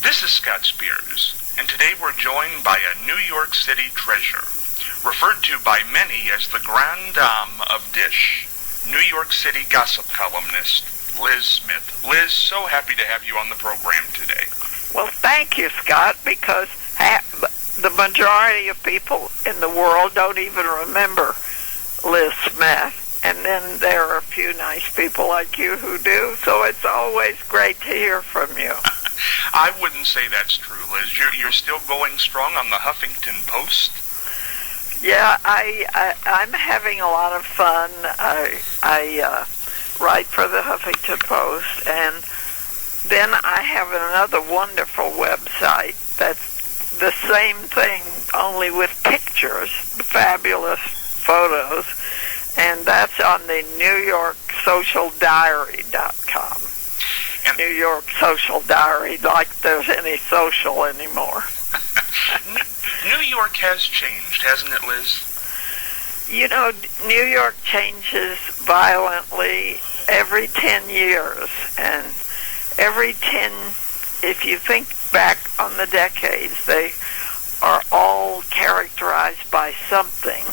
This is Scott Spears, and today we're joined by a New York City treasure, referred to by many as the Grande Dame of Dish, New York City gossip columnist Liz Smith. Liz, so happy to have you on the program today. Well, thank you, Scott, because the majority of people in the world don't even remember Liz Smith. And then there are a few nice people like you who do, so it's always great to hear from you. I wouldn't say that's true, Liz. You're still going strong on the Huffington Post? Yeah, I'm having a lot of fun. I write for the Huffington Post, and then I have another wonderful website that's the same thing, only with pictures, fabulous photos, and that's on the NewYorkSocialDiary.com. New York Social Diary, like there's any social anymore. New York has changed, hasn't it, Liz? You know, New York changes violently every 10 years, and every 10, if you think back on the decades, they are all characterized by something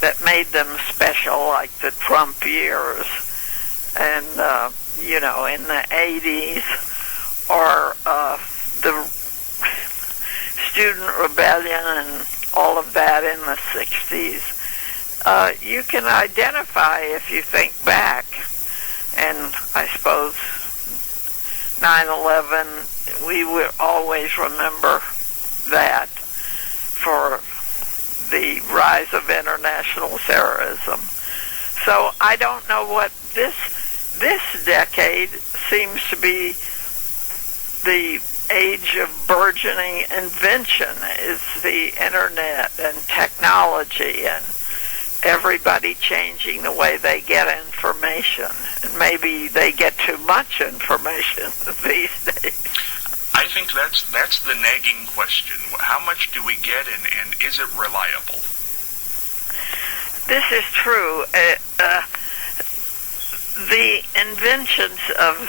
that made them special, like the Trump years, and, you know, in the 80s, or the student rebellion and all of that in the 60s. You can identify if you think back, and I suppose 9/11, we will always remember that for the rise of international terrorism. So I don't know what this decade seems to be the age of burgeoning invention. Is the internet and technology and everybody changing the way they get information. And maybe they get too much information these days. I think that's the nagging question. How much do we get, and is it reliable? This is true. The inventions of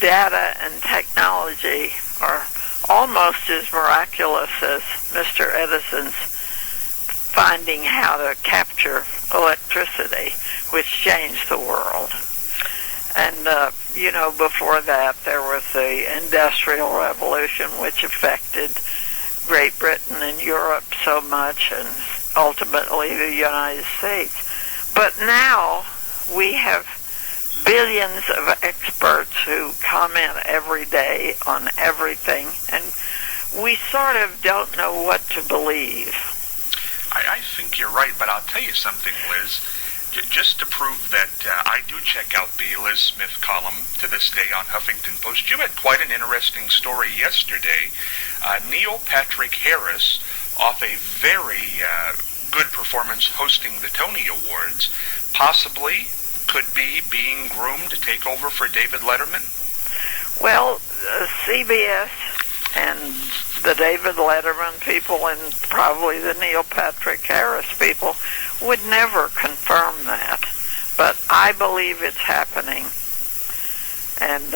data and technology are almost as miraculous as Mr. Edison's finding how to capture electricity, which changed the world. And, you know, before that, there was the Industrial Revolution, which affected Great Britain and Europe so much, and ultimately the United States. But now we have billions of experts who comment every day on everything, and we sort of don't know what to believe. I think you're right, but I'll tell you something, Liz. Just to prove that I do check out the Liz Smith column to this day on Huffington Post, you had quite an interesting story yesterday. Neil Patrick Harris, off a very good performance hosting the Tony Awards, possibly could be being groomed to take over for David Letterman? Well, CBS and the David Letterman people and probably the Neil Patrick Harris people would never confirm that. But I believe it's happening. And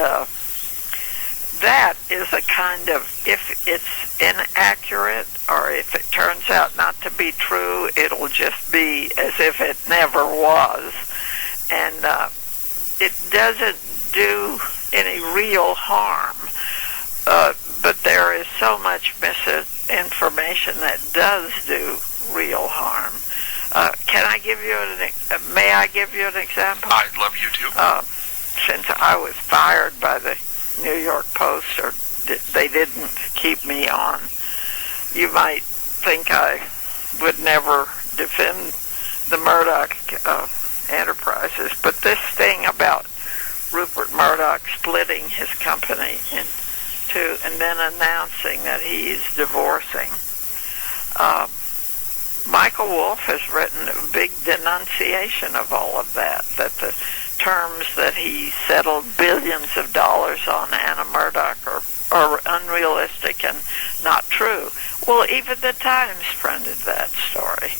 that is a kind of, if it's inaccurate or if it turns out not to be true, it'll just be as if it never was. And it doesn't do any real harm. But there is so much misinformation that does do real harm. May I give you an example? I'd love you to. Since I was fired by the New York Post, or they didn't keep me on, you might think I would never defend the Murdoch enterprises, but this thing about Rupert Murdoch splitting his company in two and then announcing that he's divorcing. Michael Wolff has written a big denunciation of all of that the terms that he settled billions of dollars on Anna Murdoch are unrealistic and not true. Well, even the Times printed that story.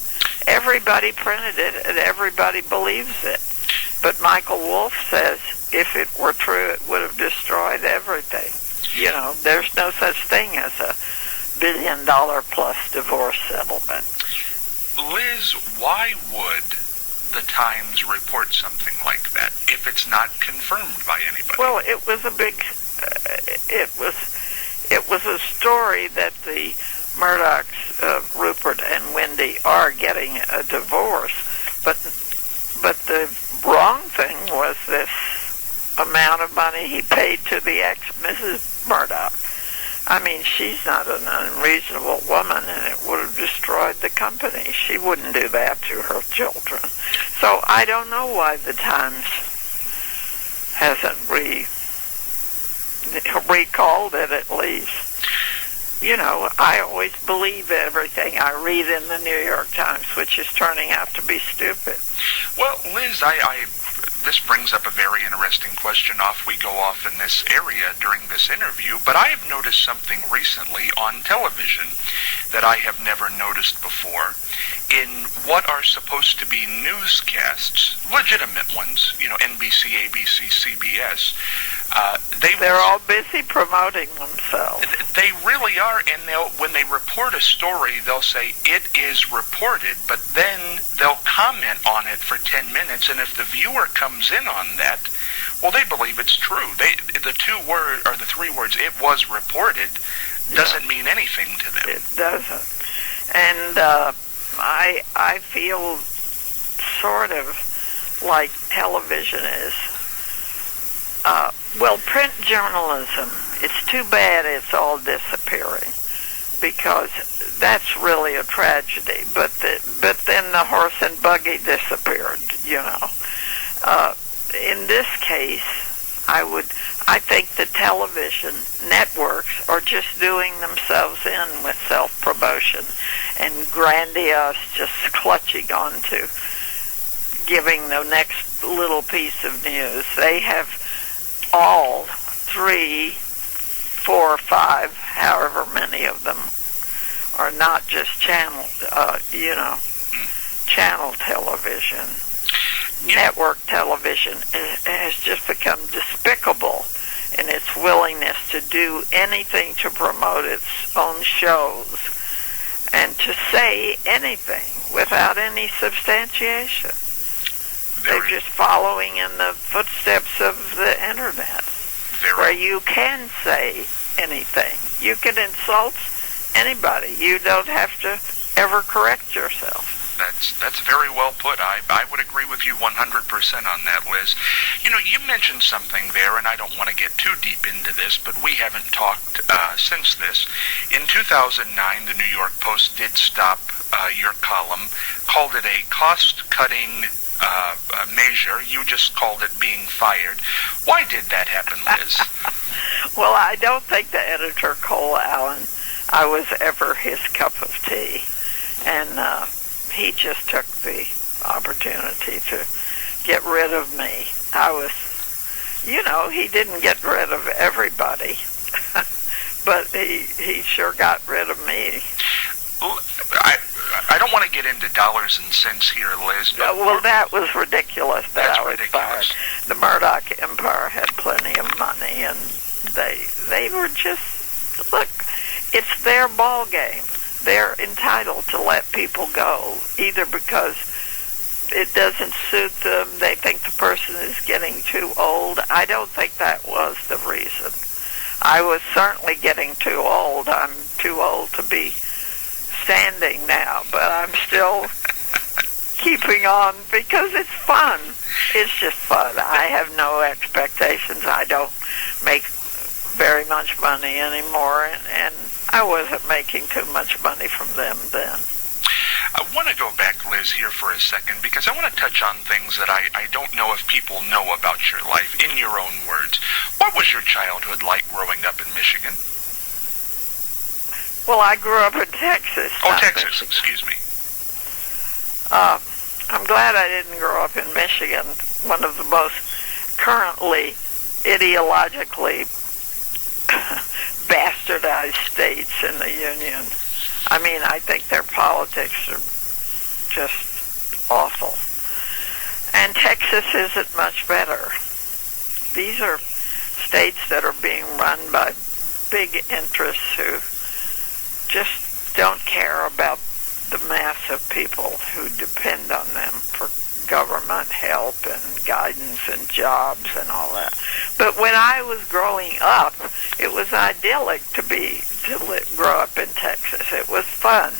Everybody printed it, and everybody believes it. But Michael Wolff says if it were true, it would have destroyed everything. You know, there's no such thing as a $1 billion-plus divorce settlement. Liz, why would the Times report something like that if it's not confirmed by anybody? Well, it was a big, it was a story that the Murdochs, Rupert and Wendy, are getting a divorce, but the wrong thing was this amount of money he paid to the ex-Mrs. Murdoch. I mean, she's not an unreasonable woman, and it would have destroyed the company. She wouldn't do that to her children. So I don't know why the Times hasn't recalled it, at least. You know, I always believe everything I read in the New York Times, which is turning out to be stupid. Well, Liz, this brings up a very interesting question. Off we go off in this area during this interview, but I have noticed something recently on television that I have never noticed before. In what are supposed to be newscasts, legitimate ones, you know, NBC, ABC, CBS, they're all busy promoting themselves. They really are, and when they report a story, they'll say, it is reported, but then they'll comment on it for 10 minutes, and if the viewer comes in on that, well, they believe it's true. The three words, it was reported, doesn't mean anything to them. It doesn't. And I feel sort of like television is. Well, print journalism, it's too bad it's all disappearing, because that's really a tragedy. But then the horse and buggy disappeared, you know. In this case, I think the television networks are just doing themselves in with self-promotion and grandiose, just clutching on to giving the next little piece of news. They have all 3, 4, 5, however many of them are not just channel television. Network television has just become despicable in its willingness to do anything to promote its own shows and to say anything without any substantiation. They're just following in the footsteps of the Internet, where you can say anything. You can insult anybody. You don't have to ever correct yourself. That's very well put. I would agree with you 100% on that, Liz. You know, you mentioned something there, and I don't want to get too deep into this, but we haven't talked since this. In 2009, the New York Post did stop your column, called it a cost-cutting measure. You just called it being fired. Why did that happen, Liz? Well, I don't think the editor, Cole Allen, I was ever his cup of tea. And he just took the opportunity to get rid of me. He didn't get rid of everybody, but he sure got rid of me. I don't want to get into dollars and cents here, Liz. But well, that was ridiculous that I was ridiculous. fired. The Murdoch Empire had plenty of money, and they were just, look, it's their ball game. They're entitled to let people go, either because it doesn't suit them, they think the person is getting too old. I don't think that was the reason. I was certainly getting too old. I'm too old to be standing now, but I'm still keeping on because it's fun. It's just fun. I have no expectations. I don't make very much money anymore, and I wasn't making too much money from them then. I want to go back, Liz, here for a second, because I want to touch on things that I don't know if people know about your life. In your own words, what was your childhood like growing up in Michigan? Well, I grew up in Texas. Oh, Texas, excuse me. I'm glad I didn't grow up in Michigan, one of the most currently ideologically bastardized states in the Union. I mean, I think their politics are just awful. And Texas isn't much better. These are states that are being run by big interests who just don't care about the mass of people who depend on them for government help and guidance and jobs and all that. But when I was growing up, it was idyllic to grow up in Texas. It was fun.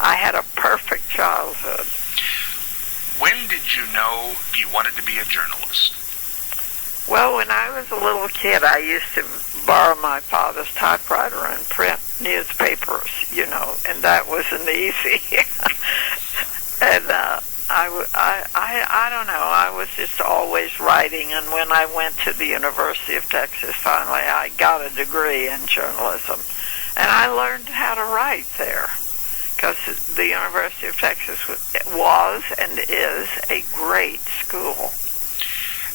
I had a perfect childhood. When did you know you wanted to be a journalist? Well, when I was a little kid, I used to borrow my father's typewriter and print newspapers, and that wasn't easy. And I don't know, I was just always writing, and when I went to the University of Texas, finally I got a degree in journalism, and I learned how to write there, because the University of Texas was and is a great school.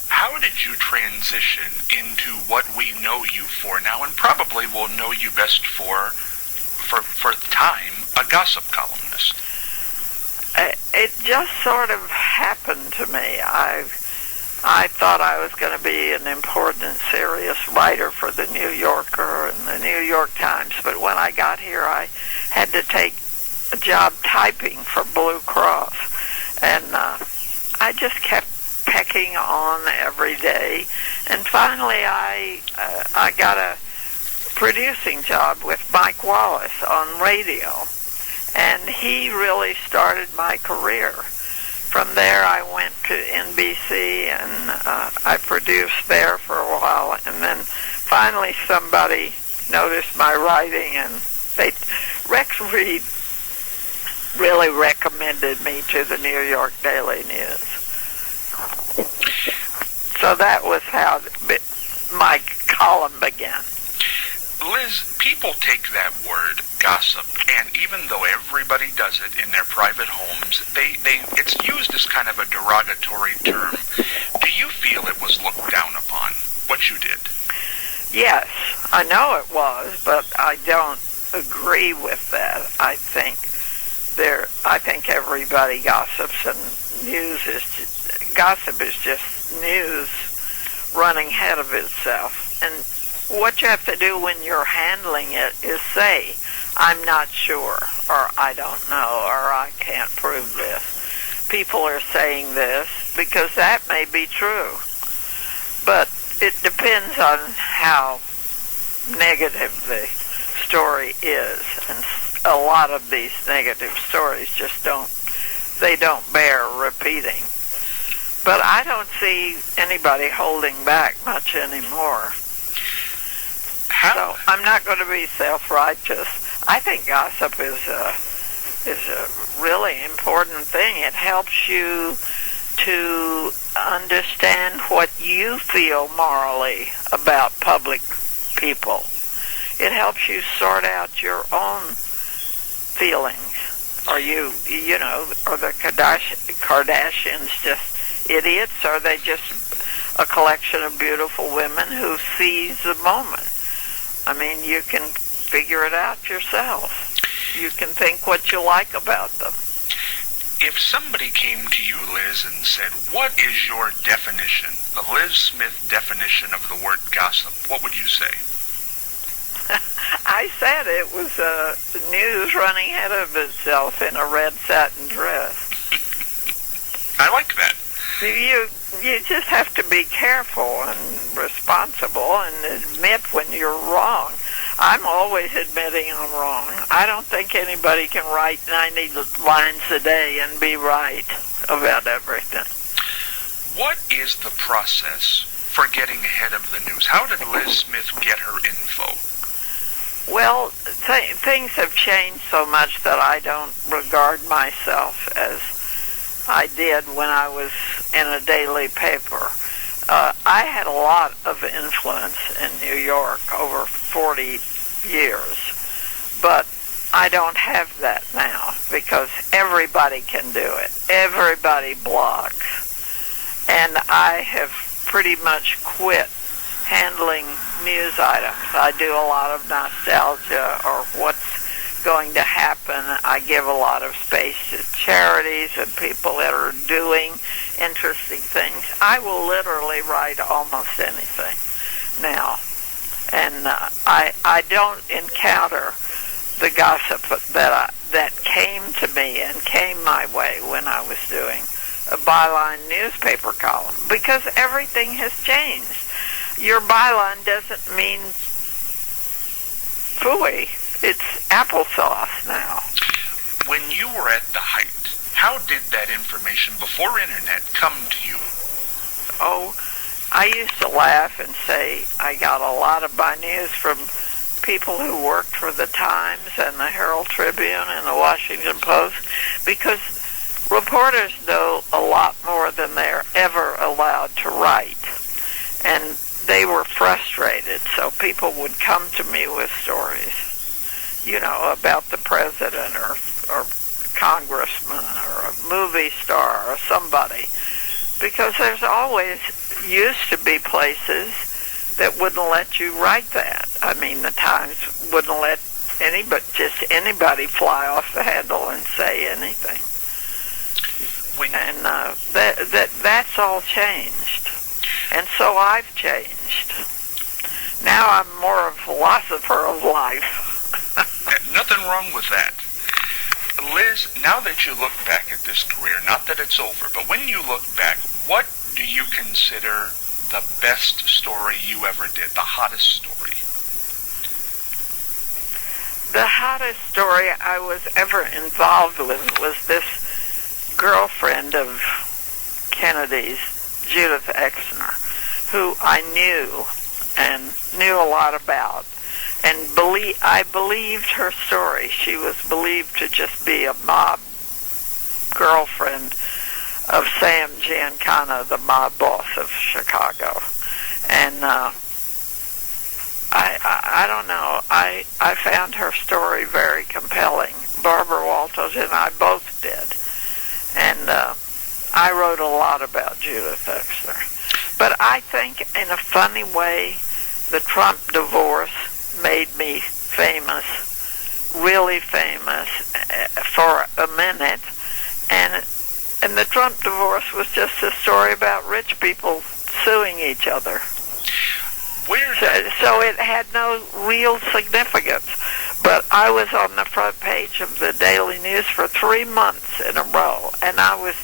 How did you transition into what we know you for now, and probably will know you best for time, a gossip columnist? It just sort of happened to me. I thought I was going to be an important, serious writer for the New Yorker and the New York Times, but when I got here, I had to take a job typing for Blue Cross, and I just kept pecking on every day, and finally I got a producing job with Mike Wallace on radio, and he really started my career. From there I went to NBC, and I produced there for a while, and then finally somebody noticed my writing, and Rex Reed really recommended me to the New York Daily News. So that was how my column began. Liz, people take that word, gossip, and even though everybody does it in their private homes, it's used as kind of a derogatory term. Do you feel it was looked down upon, what you did? Yes, I know it was, but I don't agree with that. I think everybody gossips, and gossip is just news running ahead of itself. And what you have to do when you're handling it is say, I'm not sure, or I don't know, or I can't prove this. People are saying this because that may be true. But it depends on how negative the story is. And a lot of these negative stories just don't bear repeating. But I don't see anybody holding back much anymore. So I'm not going to be self-righteous. I think gossip is a really important thing. It helps you to understand what you feel morally about public people. It helps you sort out your own feelings. Are the Kardashians just idiots? Are they just a collection of beautiful women who seize the moment? I mean, you can figure it out yourself. You can think what you like about them. If somebody came to you, Liz, and said, what is your definition, the Liz Smith definition of the word gossip, what would you say? I said it was the news running ahead of itself in a red satin dress. I like that. You just have to be careful and responsible and admit when you're wrong. I'm always admitting I'm wrong. I don't think anybody can write 90 lines a day and be right about everything. What is the process for getting ahead of the news? How did Liz Smith get her info? Well, things have changed so much that I don't regard myself as I did when I was in a daily paper. I had a lot of influence in New York over 40 years, but I don't have that now because everybody can do it. Everybody blogs. And I have pretty much quit handling news items. I do a lot of nostalgia or what's going to happen. I give a lot of space to charities and people that are doing interesting things. I will literally write almost anything now. And I don't encounter the gossip that came to me and came my way when I was doing a byline newspaper column, because everything has changed. Your byline doesn't mean phooey. It's applesauce now. When you were at the height, how did that information before internet come to you? Oh, I used to laugh and say I got a lot of my news from people who worked for the Times and the Herald Tribune and the Washington Post, because reporters know a lot more than they're ever allowed to write. And they were frustrated, so people would come to me with stories, about the president or congressman or a movie star or somebody, because there's always used to be places that wouldn't let you write that. I mean, the Times wouldn't let anybody fly off the handle and say anything. And that's all changed. And so I've changed. Now I'm more a philosopher of life. Nothing wrong with that. Liz, now that you look back at this career, not that it's over, but when you look back, what do you consider the best story you ever did, the hottest story? The hottest story I was ever involved with was this girlfriend of Kennedy's, Judith Exner, who I knew and knew a lot about. And I believed her story. She was believed to just be a mob girlfriend of Sam Giancana, the mob boss of Chicago. And I don't know. I found her story very compelling. Barbara Walters and I both did. And I wrote a lot about Judith Exner. But I think, in a funny way, the Trump divorce made me famous, really famous, for a minute. And the Trump divorce was just a story about rich people suing each other. So it had no real significance. But I was on the front page of the Daily News for 3 months in a row, and I was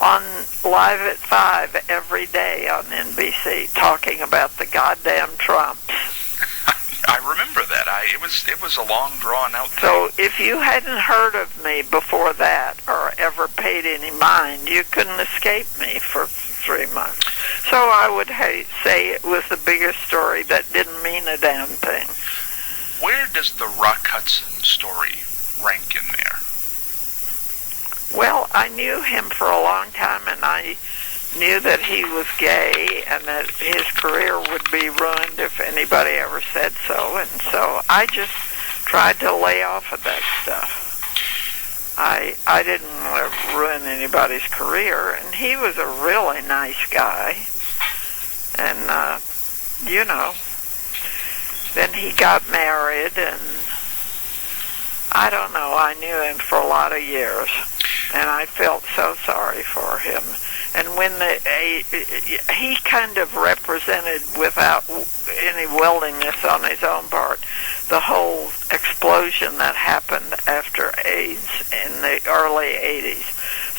on Live at 5 every day on NBC talking about the goddamn Trumps. I remember that. It was a long, drawn-out thing. So if you hadn't heard of me before that or ever paid any mind, you couldn't escape me for 3 months. So I would say it was the biggest story that didn't mean a damn thing. Where does the Rock Hudson story rank in there? Well, I knew him for a long time, and I knew that he was gay and that his career would be ruined if anybody ever said so. And so I just tried to lay off of that stuff. I didn't want to ruin anybody's career, and he was a really nice guy. And, then he got married, and I don't know, I knew him for a lot of years, and I felt so sorry for him. And when he kind of represented, without any willingness on his own part, the whole explosion that happened after AIDS in the early 80s.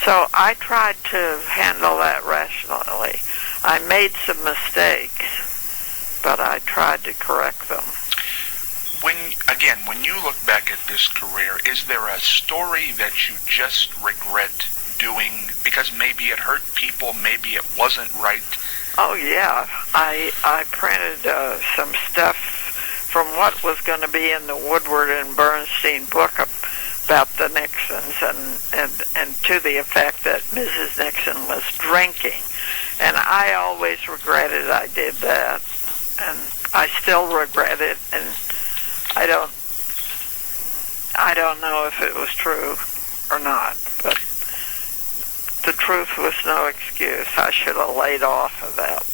So I tried to handle that rationally. I made some mistakes, but I tried to correct them. When you look back at this career, is there a story that you just regret doing because maybe it hurt people, maybe it wasn't right? Oh, yeah. I printed some stuff from what was going to be in the Woodward and Bernstein book about the Nixons, and to the effect that Mrs. Nixon was drinking. And I always regretted I did that, and I still regret it, and I don't know if it was true or not, but the truth was no excuse. I should have laid off of that.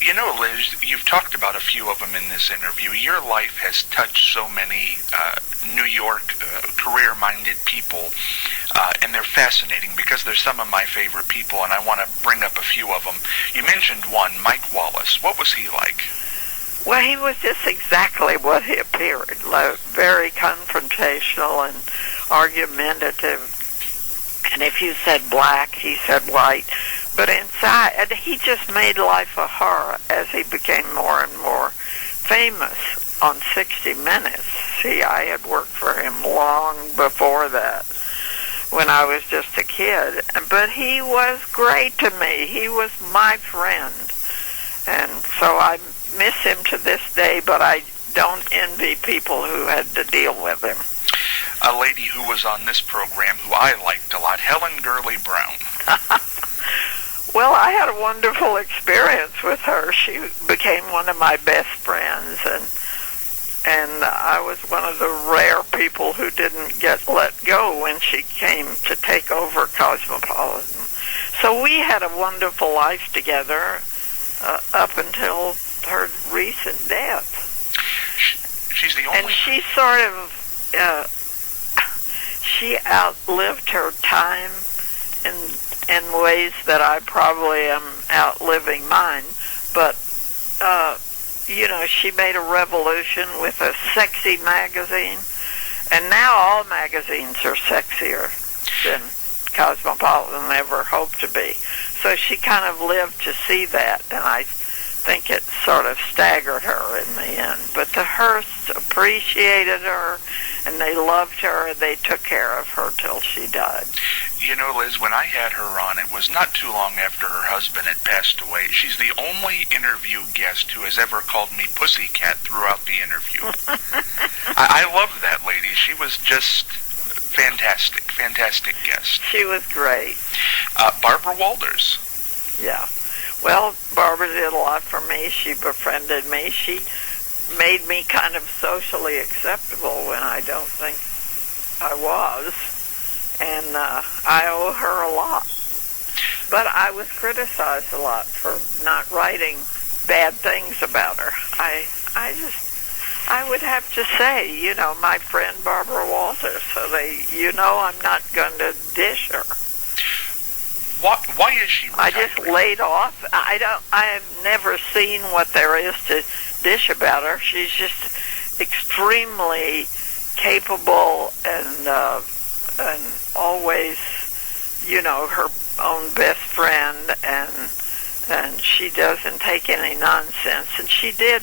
You know, Liz, you've talked about a few of them in this interview. Your life has touched so many New York career-minded people, and they're fascinating because they're some of my favorite people, and I want to bring up a few of them. You mentioned one, Mike Wallace. What was he like? Well, he was just exactly what he appeared, like, very confrontational and argumentative. And if you said black, he said white. But inside, and he just made life a horror as he became more and more famous on 60 Minutes. See, I had worked for him long before that, when I was just a kid. But he was great to me. He was my friend. And so I miss him to this day, but I don't envy people who had to deal with him. A lady who was on this program who I liked a lot, Helen Gurley Brown. Well, I had a wonderful experience with her. She became one of my best friends, and I was one of the rare people who didn't get let go when she came to take over Cosmopolitan. So we had a wonderful life together up until her recent death. She's the only... And she sort of... she outlived her time in ways that I probably am outliving mine. But, she made a revolution with a sexy magazine. And now all magazines are sexier than Cosmopolitan ever hoped to be. So she kind of lived to see that, and I think it sort of staggered her in the end. But the Hearsts appreciated her, and they loved her, and they took care of her till she died. You know, Liz, when I had her on, it was not too long after her husband had passed away. She's the only interview guest who has ever called me Pussycat throughout the interview. I love that lady. She was just fantastic guest. She was great. Barbara Walters. Yeah. Well, Barbara did a lot for me. She befriended me. She made me kind of socially acceptable when I don't think I was. And I owe her a lot. But I was criticized a lot for not writing bad things about her. I would have to say, my friend Barbara Walters, so I'm not going to dish her. Why is she retiring? I just laid off. I have never seen what there is to dish about her. She's just extremely capable and always, her own best friend, and she doesn't take any nonsense. And she did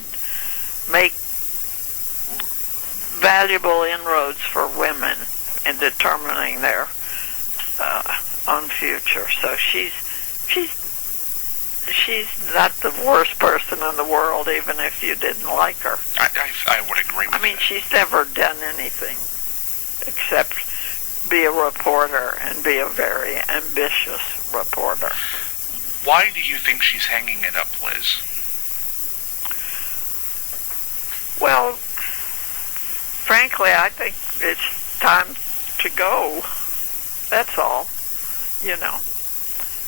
make valuable inroads for women in determining their own future. So she's not the worst person in the world, even if you didn't like her. I would agree with that. I mean, she's never done anything except be a reporter and be a very ambitious reporter. Why do you think she's hanging it up, Liz? Well, frankly, I think it's time to go. That's all.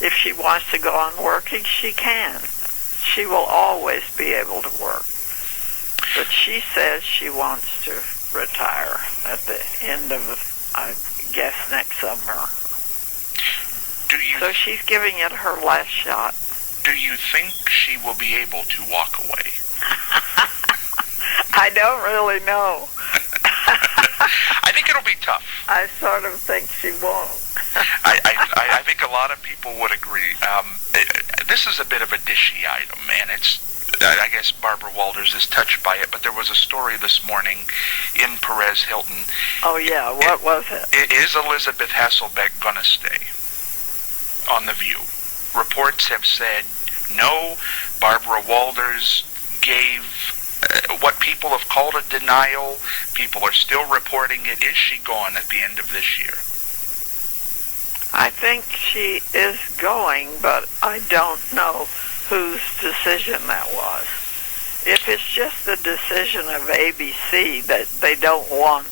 If she wants to go on working, she can. She will always be able to work. But she says she wants to retire at the end of, I guess, next summer. So she's giving it her last shot. Do you think she will be able to walk away? I don't really know. I think it'll be tough. I sort of think she won't. I think a lot of people would agree. This is a bit of a dishy item, and I guess Barbara Walters is touched by it, but there was a story this morning in Perez Hilton. Oh, yeah. What was it? Is Elizabeth Hasselbeck going to stay on The View? Reports have said no. Barbara Walters gave what people have called a denial. People are still reporting it. Is she gone at the end of this year? I think she is going, but I don't know whose decision that was. If it's just the decision of ABC that they don't want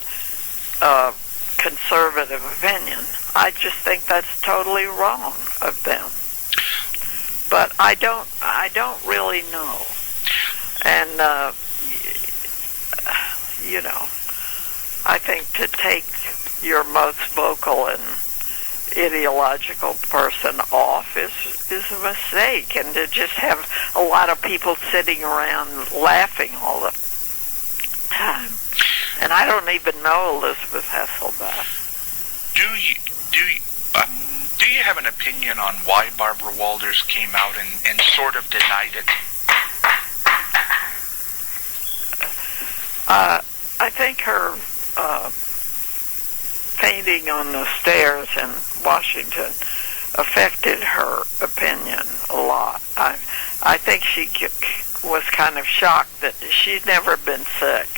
a conservative opinion, I just think that's totally wrong of them. But I don't really know. And, I think to take your most vocal and ideological person off is a mistake, and to just have a lot of people sitting around laughing all the time. And I don't even know Elizabeth Hasselbeck. Do you have an opinion on why Barbara Walters came out and sort of denied it? I think her fainting on the stairs in Washington affected her opinion a lot. I think she was kind of shocked that she's never been sick,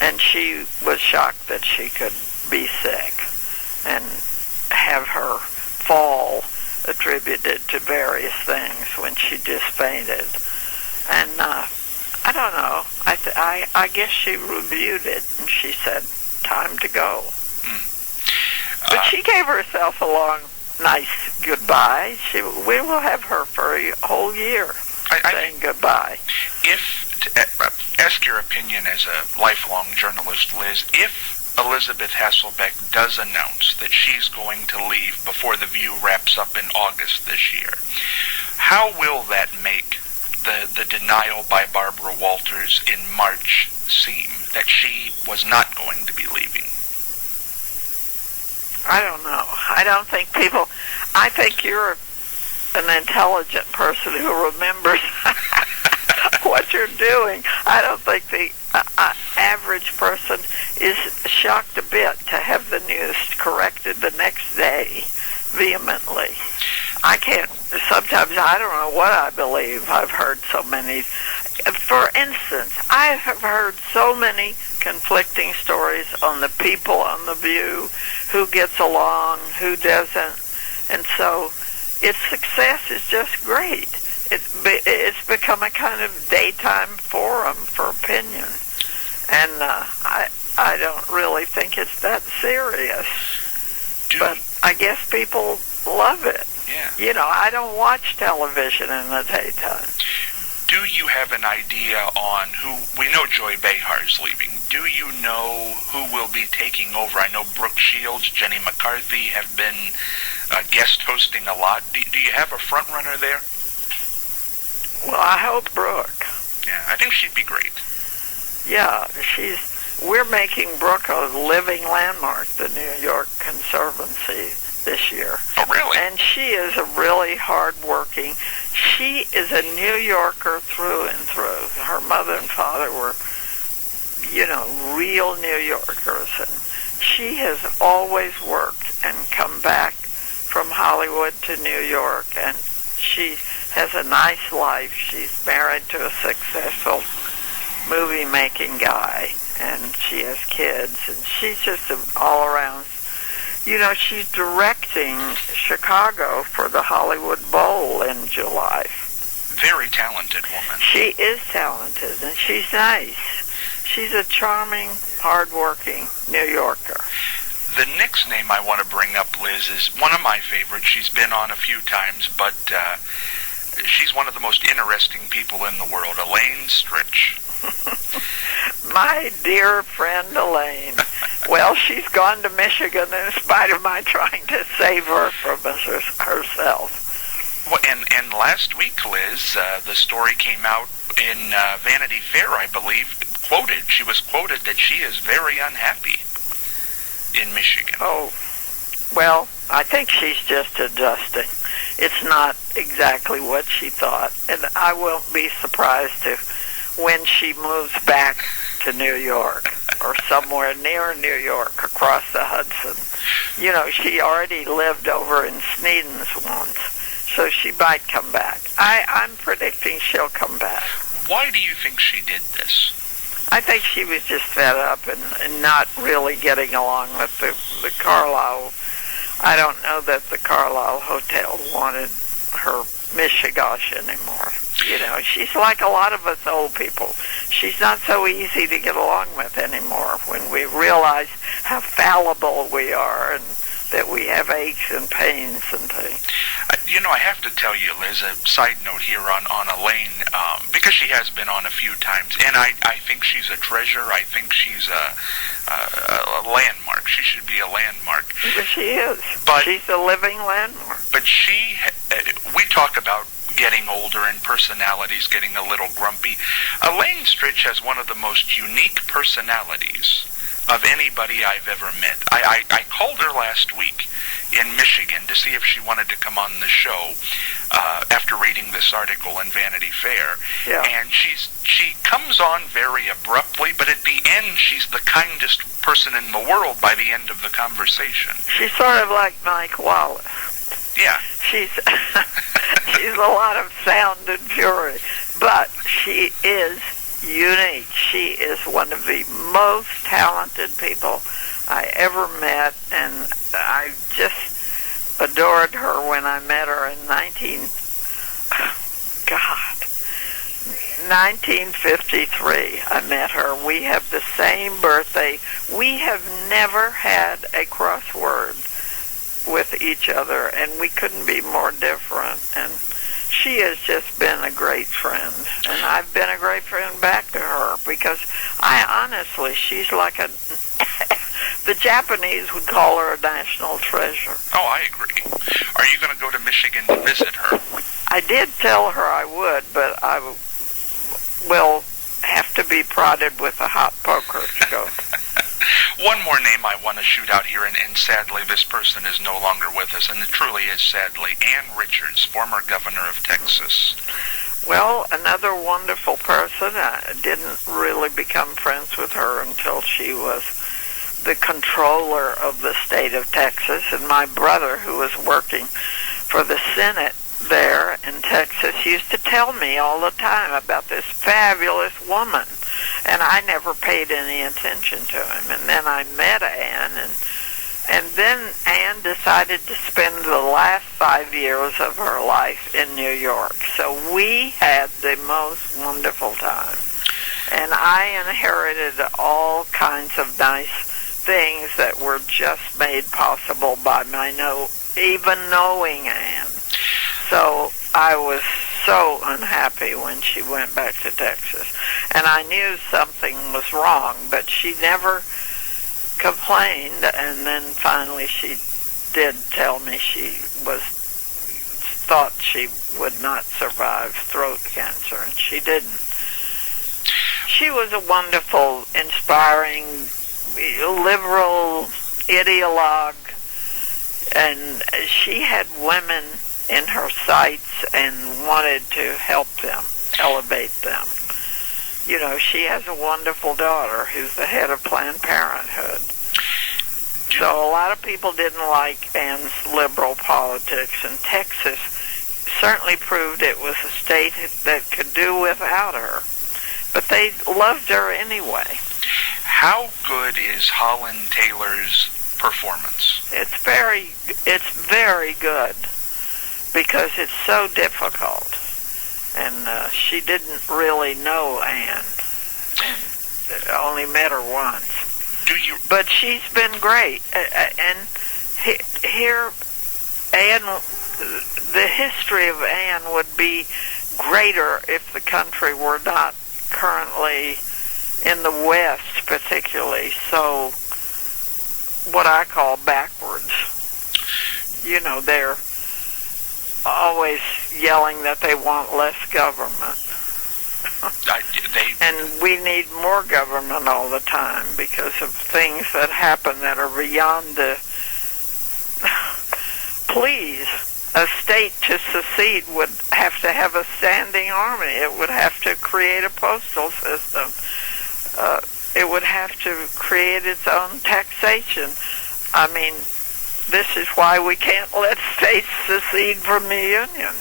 and she was shocked that she could be sick and have her fall attributed to various things when she just fainted. And I don't know. I guess she reviewed it and she said, "Time to go." But she gave herself a long, nice goodbye. We will have her for a whole year saying goodbye. Ask your opinion as a lifelong journalist, Liz. If Elizabeth Hasselbeck does announce that she's going to leave before The View wraps up in August this year, how will that make the denial by Barbara Walters in March seem that she was not going to be leaving? I don't know. I think you're an intelligent person who remembers what you're doing. I don't think the average person is shocked a bit to have the news corrected the next day vehemently. Sometimes I don't know what I believe. I've heard so many. For instance, I have heard so many conflicting stories on the people on The View, who gets along, who doesn't. And so its success is just great. It's become a kind of daytime forum for opinion. And I don't really think it's that serious. But I guess people love it. Yeah. You know, I don't watch television in the daytime. Do you have an idea on who? We know Joy Behar's leaving. Do you know who will be taking over? I know Brooke Shields, Jenny McCarthy have been guest hosting a lot. Do you have a front runner there? Well, I hope Brooke. Yeah, I think she'd be great. Yeah, we're making Brooke a living landmark, the New York Conservancy, this year. Oh, really? And she is a really hard-working. She is a New Yorker through and through. Her mother and father were, real New Yorkers. And she has always worked and come back from Hollywood to New York. And she has a nice life. She's married to a successful movie-making guy. And she has kids. And she's just an all-around. She's directing Chicago for the Hollywood Bowl in July. Very talented woman. She is talented, and she's nice. She's a charming, hard-working New Yorker. The next name I want to bring up, Liz, is one of my favorites. She's been on a few times, but she's one of the most interesting people in the world, Elaine Stritch. My dear friend Elaine. Well, she's gone to Michigan in spite of my trying to save her from herself. Well, and last week, Liz, the story came out in Vanity Fair, I believe, she was quoted that she is very unhappy in Michigan. Oh, well, I think she's just adjusting. It's not exactly what she thought, and I won't be surprised when she moves back to New York or somewhere near New York across the Hudson. She already lived over in Sneden's once, so she might come back. I'm predicting she'll come back. Why do you think she did this? I think she was just fed up and not really getting along with the Carlisle. I don't know that the Carlisle Hotel wanted her Mishigosh anymore. She's like a lot of us old people. She's not so easy to get along with anymore when we realize how fallible we are and that we have aches and pains and things. You know, I have to tell you, Liz, a side note here on Elaine, because she has been on a few times, and I think she's a treasure. I think she's a landmark. She should be a landmark. But she is. But she's a living landmark. But we talk about getting older and personalities getting a little grumpy. Elaine Stritch has one of the most unique personalities of anybody I've ever met. I called her last week in Michigan to see if she wanted to come on the show after reading this article in Vanity Fair. Yeah. And she comes on very abruptly, but at the end she's the kindest person in the world by the end of the conversation. She's sort of like Mike Wallace. Yeah. She's she's a lot of sound and fury, but she is unique. She is one of the most talented people I ever met, and I just adored her when I met her in 1953. I met her. We have the same birthday. We have never had a crossword with each other, and we couldn't be more different. And she has just been a great friend, and I've been a great friend back to her, because she's like the Japanese would call her a national treasure. Oh, I agree. Are you going to go to Michigan to visit her? I did tell her I would, but I will have to be prodded with a hot poker to go. One more name I want to shoot out here, and sadly this person is no longer with us, and it truly is sadly. Ann Richards, former governor of Texas. Well, another wonderful person. I didn't really become friends with her until she was the controller of the state of Texas, and my brother, who was working for the Senate there in Texas, used to tell me all the time about this fabulous woman, and I never paid any attention to him. And then I met Ann, and then Ann decided to spend the last 5 years of her life in New York. So we had the most wonderful time, and I inherited all kinds of nice things that were just made possible by my even knowing Ann. So I was so unhappy when she went back to Texas, and I knew something was wrong, but she never complained. And then finally she did tell me she thought she would not survive throat cancer, and she didn't. She was a wonderful, inspiring, liberal ideologue, and she had women in her sights and wanted to help them, elevate them. You know, she has a wonderful daughter who's the head of Planned Parenthood. So a lot of people didn't like Ann's liberal politics, and Texas certainly proved it was a state that could do without her. But they loved her anyway. How good is Holland Taylor's performance? It's very good, because it's so difficult. And she didn't really know Ann, and only met her once. But she's been great. And here, Ann, the history of Ann would be greater if the country were not currently, in the West particularly, so what I call backwards. You know, they're always yelling that they want less government. And we need more government all the time because of things that happen that are beyond the... Please, a state to secede would have to have a standing army. It would have to create a postal system. It would have to create its own taxation. I mean, this is why we can't let states secede from the Union.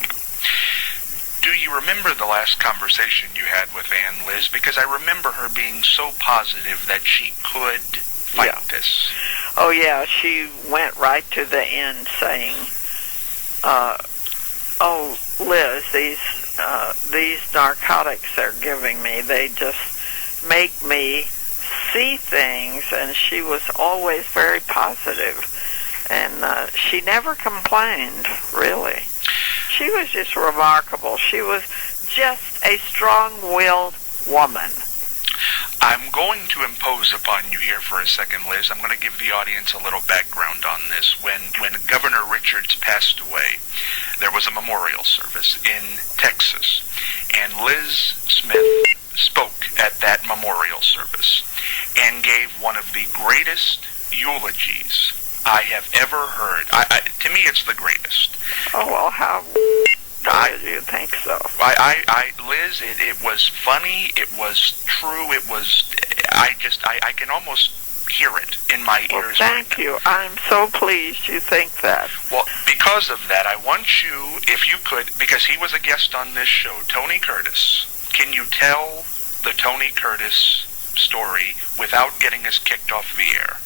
Do you remember the last conversation you had with Ann, Liz? Because I remember her being so positive that she could fight this. Oh, yeah. She went right to the end saying, oh, Liz, these narcotics they're giving me, they just make me see things. And she was always very positive. And she never complained, really. She was just remarkable. She was just a strong-willed woman. I'm going to impose upon you here for a second, Liz. I'm going to give the audience a little background on this. When Governor Richards passed away, there was a memorial service in Texas, and Liz Smith spoke at that memorial service and gave one of the greatest eulogies I have ever heard. To me, it's the greatest. Oh, well, how do you think so? Liz, it was funny, it was true, it was, I can almost hear it in my ears. Thank you. I'm so pleased you think that. Well, because of that, I want you, if you could, because he was a guest on this show, Tony Curtis, can you tell the Tony Curtis story without getting us kicked off the air?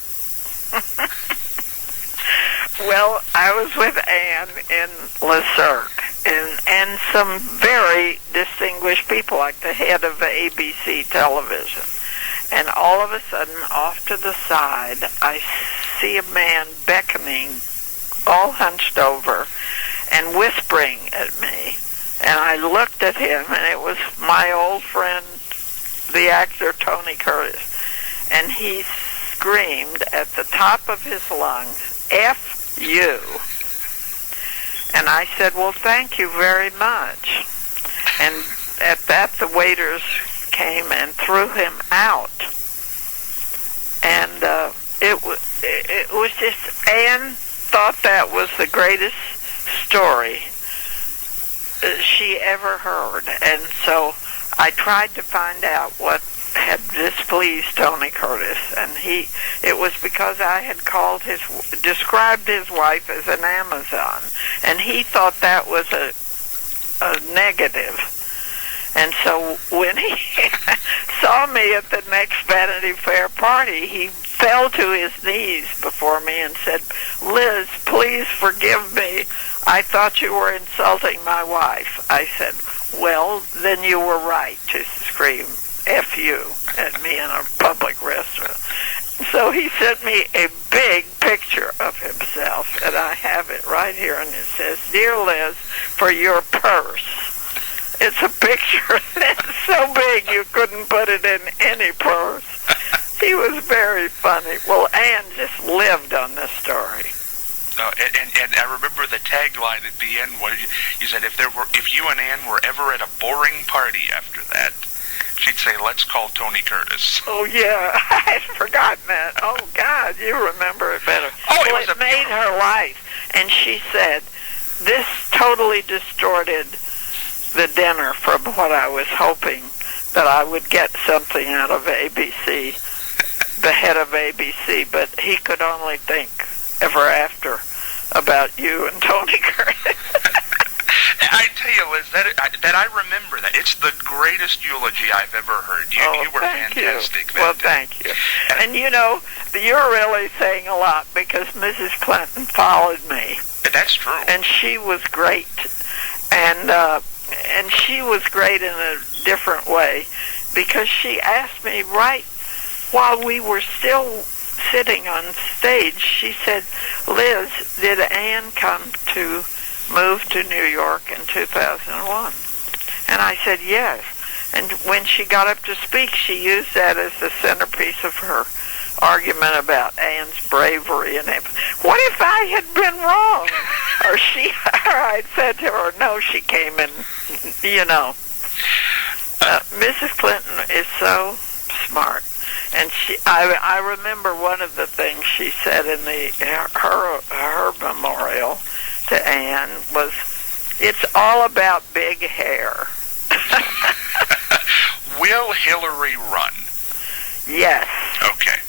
Well, I was with Ann in Le Cirque, and some very distinguished people, like the head of ABC television. And all of a sudden, off to the side, I see a man beckoning, all hunched over, and whispering at me. And I looked at him, and it was my old friend, the actor Tony Curtis. And he screamed at the top of his lungs, "F you." And I said, "Well, thank you very much." And at that, the waiters came and threw him out. And it was just, Anne thought that was the greatest story she ever heard. And so I tried to find out what had displeased Tony Curtis, and it was because I had described his wife as an Amazon, and he thought that was a negative. And so when he saw me at the next Vanity Fair party, he fell to his knees before me and said, "Liz, please forgive me. I thought you were insulting my wife." I said, "Well, then you were right to scream F you at me in a public restaurant." So he sent me a big picture of himself, and I have it right here, and it says, "Dear Liz, for your purse." It's a picture that's so big you couldn't put it in any purse. He was very funny. Well, Anne just lived on this story. And I remember the tagline at the end was, you said, if you and Anne were ever at a boring party after that, she'd say, "Let's call Tony Curtis." Oh, yeah. I had forgotten that. Oh, God, you remember it better. Oh, well, it made her life. And she said, this totally distorted the dinner from what I was hoping that I would get something out of ABC, the head of ABC, but he could only think ever after about you and Tony Curtis. I tell you, Liz, that I remember that. It's the greatest eulogy I've ever heard. You were fantastic. Well, thank you. And you know, you're really saying a lot because Mrs. Clinton followed me. That's true. And she was great. And she was great in a different way because she asked me right while we were still sitting on stage, she said, "Liz, did Anne come to move to New York in 2001? And I said, "Yes." And when she got up to speak, she used that as the centerpiece of her argument about Anne's bravery and everything. What if I had been wrong? Or I said to her, "No, she came in, you know." Mrs. Clinton is so smart. And I remember one of the things she said in her memorial to Anne was, "It's all about big hair." Will Hillary run? Yes. Okay.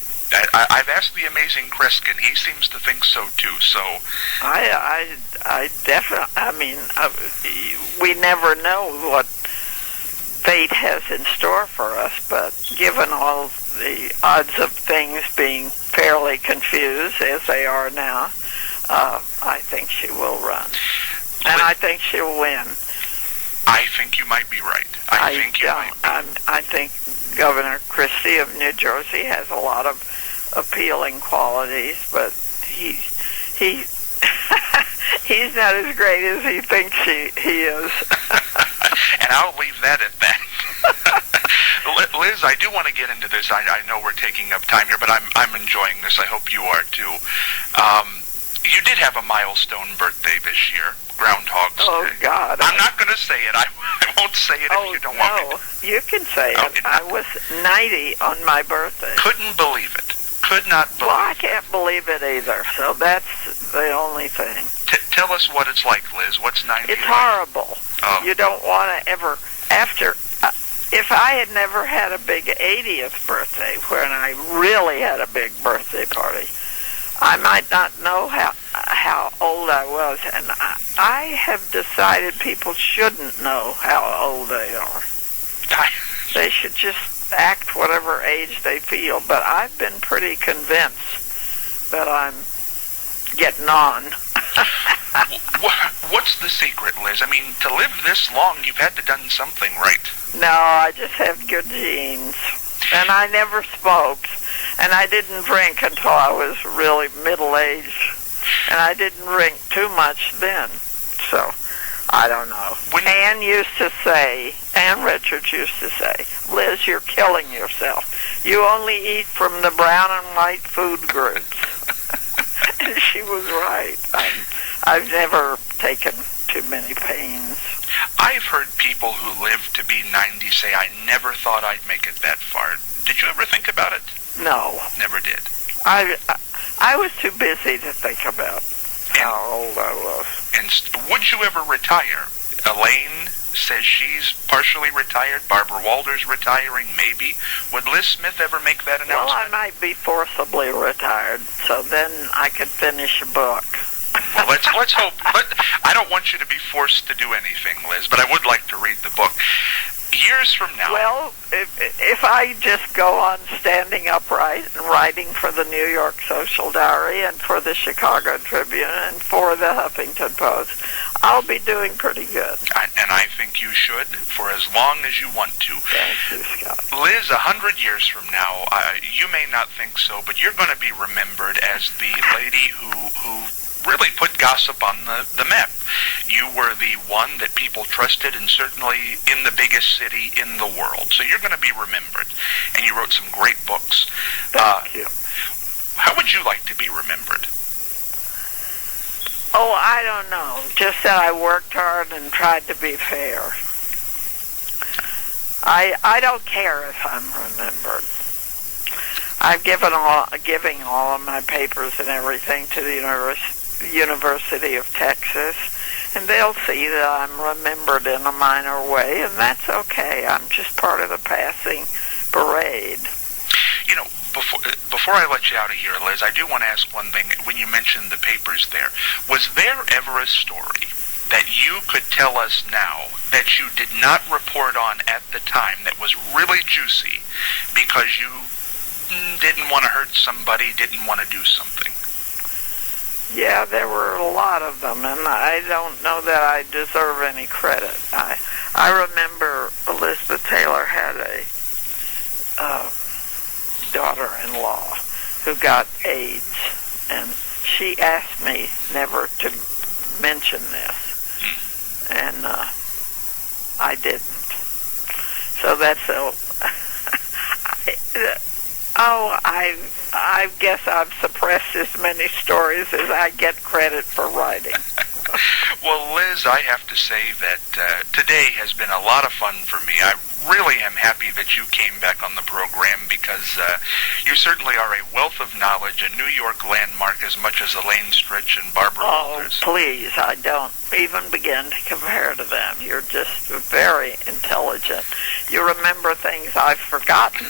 I've asked the amazing Kreskin. He seems to think so too. So I definitely. I mean, we never know what fate has in store for us, but given all the odds of things being fairly confused as they are now, I think she will run, and I think she'll win. I think you might be right. I think Governor Christie of New Jersey has a lot of appealing qualities, but he He's not as great as he thinks he is. And I'll leave that at that. Liz, I do want to get into this. I know we're taking up time here, but I'm enjoying this. I hope you are too. You did have a milestone birthday this year, Groundhog's Day. Oh, God. I'm not going to say it. I won't say it if you don't want me to. No, you can say it. I was 90 on my birthday. Couldn't believe it. Could not believe it. Well, I can't believe it either, so that's the only thing. Tell us what it's like, Liz. What's 90 It's like? horrible. Oh. You don't want to ever, if I had never had a big 80th birthday, when I really had a big birthday party, I might not know how old I was, and I have decided people shouldn't know how old they are. They should just act whatever age they feel, but I've been pretty convinced that I'm getting on. What's the secret, Liz? I mean, to live this long, you've had to done something right. No, I just have good genes, and I never smoked. And I didn't drink until I was really middle-aged. And I didn't drink too much then. So, I don't know. Ann used to say, Ann Richards used to say, Liz, you're killing yourself. You only eat from the brown and white food groups. And she was right. I've never taken too many pains. I've heard people who live to be 90 say, I never thought I'd make it that far. Did you ever think about it? No. Never did. I was too busy to think about how old I was. And would you ever retire? Elaine says she's partially retired. Barbara Walters retiring, maybe. Would Liz Smith ever make that announcement? Well, I might be forcibly retired, so then I could finish a book. Well, let's hope. But I don't want you to be forced to do anything, Liz, but I would like to read the book. Years from now... Well, if I just go on standing upright and writing for the New York Social Diary and for the Chicago Tribune and for the Huffington Post, I'll be doing pretty good. And I think you should, for as long as you want to. Thank you, Scott. Liz, 100 years from now, you may not think so, but you're going to be remembered as the lady who really put gossip on the map. You were the one that people trusted, and certainly in the biggest city in the world. So you're going to be remembered. And you wrote some great books. Thank you. How would you like to be remembered? Oh, I don't know. Just that I worked hard and tried to be fair. I don't care if I'm remembered. I'm giving all of my papers and everything to the University of Texas, and they'll see that I'm remembered in a minor way, and that's okay. I'm just part of the passing parade. You know, before I let you out of here, Liz, I do want to ask one thing. When you mentioned the papers there, was there ever a story that you could tell us now that you did not report on at the time that was really juicy because you didn't want to hurt somebody, didn't want to do something? Yeah, there were a lot of them, and I don't know that I deserve any credit. I remember Elizabeth Taylor had a daughter-in-law who got AIDS, and she asked me never to mention this, and I didn't. So that's I guess I've suppressed as many stories as I get credit for writing. Well, Liz, I have to say that today has been a lot of fun for me. I really am happy that you came back on the program because you certainly are a wealth of knowledge, a New York landmark as much as Elaine Stritch and Barbara Walters. Oh, please, I don't even begin to compare to them. You're just very intelligent. You remember things I've forgotten.